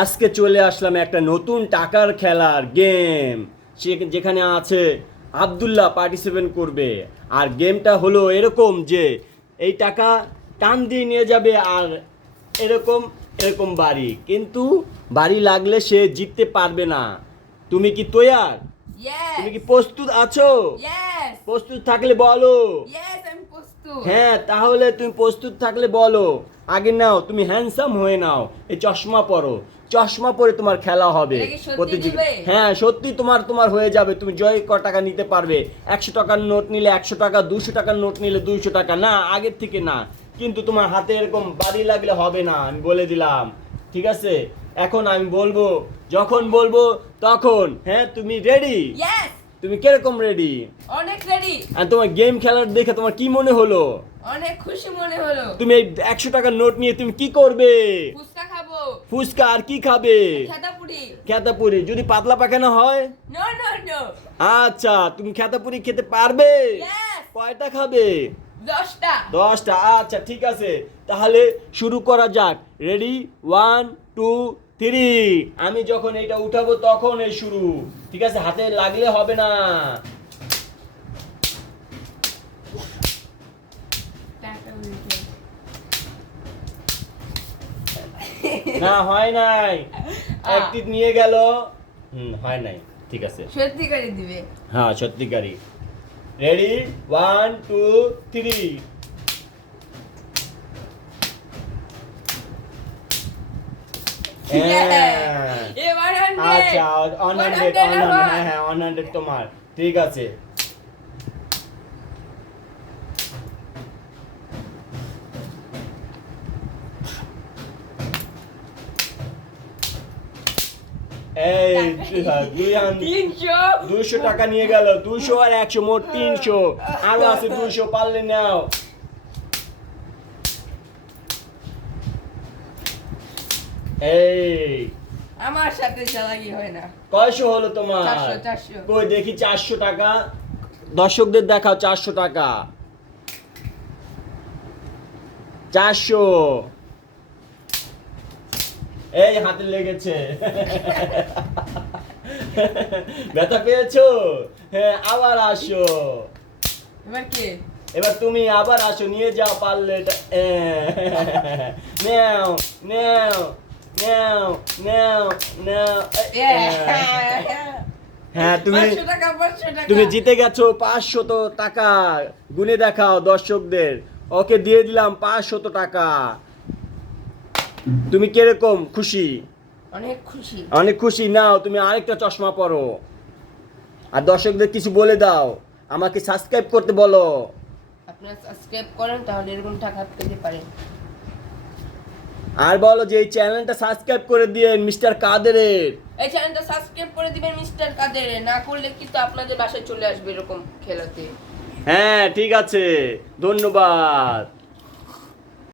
আজকে চলে আসলাম একটা নতুন টাকার খেলার গেম। যেখানে আছে আবদুল্লাহ পার্টিসিপেট করবে। আর গেমটা হলো এরকম যে এই টাকা টান দিয়ে নিয়ে যাবে আর এরকম এরকম বাড়ি। কিন্তু বাড়ি লাগলে সে জিততে পারবে না। তুমি কি তৈয়ার? তুমি কি প্রস্তুত আছো? প্রস্তুত থাকলে বলো। হ্যাঁ তাহলে তুমি প্রস্তুত থাকলে বলো। আগে নাও তুমি হ্যান্ডসাম হয়ে নাও এই চশমা পরো। চশমা পরে তোমার খেলা হবে। এটা কি সত্যি প্রতিযোগি- দিবে? হ্যাঁ সত্যি তোমার তোমার হয়ে যাবে। তুমি জয় ক টাকা নিতে পারবে। একশো টাকার নোট নিলে একশো টাকা দুশো টাকার নোট নিলে দুইশো টাকা। না আগের থেকে না। কিন্তু তোমার হাতে এরকম বাড়ি লাগলে হবে না আমি বলে দিলাম। ঠিক আছে? এখন আমি বলব যখন বলব তখন। হ্যাঁ তুমি রেডি তুমি কীরকম রেডি অনেক রেডি আর তোমার গেম খেলার দেখে তোমার কি মনে হলো? অনেক খুশি মনে হলো। তুমি এই একশো টাকার নোট নিয়ে তুমি কি করবে? ফুচকা খাব। ফুচকা আর কি খাবে? খেতাপুরি। খেতাপুরি। যদি পাতলা পাখানা হয়? নো নো নো আচ্ছা তুমি খেতাপুরি খেতে পারবে? কয়টা খাবে? দশটা। দশটা। আচ্ছা ঠিক আছে। তাহলে শুরু করা যাক। রেডি ওয়ান টু থ্রি আমি যখন এটা উঠাবো তখন এই শুরু। ঠিক আছে হাতে লাগলে হবে না টাকা উল্টে। না হয় নাই। একটি নিয়ে গেল। হুম হয় নাই। ঠিক আছে। সত্যি করে দিবে। হ্যাঁ সত্যিকারই। রেডি ওয়ান টু থ্রি আচ্ছা অন হান্ড্রেড অন হ্যাঁ হ্যাঁ অন হান্ড্রেড তোমার। ঠিক আছে। এই দুই তিনশো? দুশো টাকা নিয়ে গেল দুশো আর একশো মোট তিনশো। আরও আছে দুশো পারলে নাও। এই। আমার সাথে চালাকি হয় না। কয়শো হলো তোমার। কই দেখি চারশো টাকা? দর্শকদের দেখাও চারশো টাকা। চারশো। এই হাতে লেগেছে। ব্যথা পেয়েছ? হ্যাঁ আবার আসো। এবার কে? এবার তুমি আবার আসো নিয়ে যাও পারলে নেও নেও নেও নেও নেও হ্যাঁ তুমি তুমি জিতে গেছো পাঁচশত টাকা। গুনে দেখাও দর্শকদের। ওকে দিয়ে দিলাম পাঁচশত টাকা। তুমি কীরকম খুশি? অনেক খুশি। অনেক খুশি? নাও তুমি আরেকটা চশমা পরো। আর দর্শকদের কিছু বলে দাও। আমাকে সাবস্ক্রাইব করতে বলো। আপনারা সাবস্ক্রাইব করেন তাহলে এরকম টাকা পেতে পারেন। আর বলো যে এই চ্যানেলটা সাবস্ক্রাইব করে দিয়ে মিস্টার কাদেরের। এই চ্যানেলটা সাবস্ক্রাইব করে দিবেন মিস্টার কাদের না করলে কিন্তু আপনাদের বাসায় চলে আসবে এরকম খেলাতে। হ্যাঁ ঠিক আছে। ধন্যবাদ।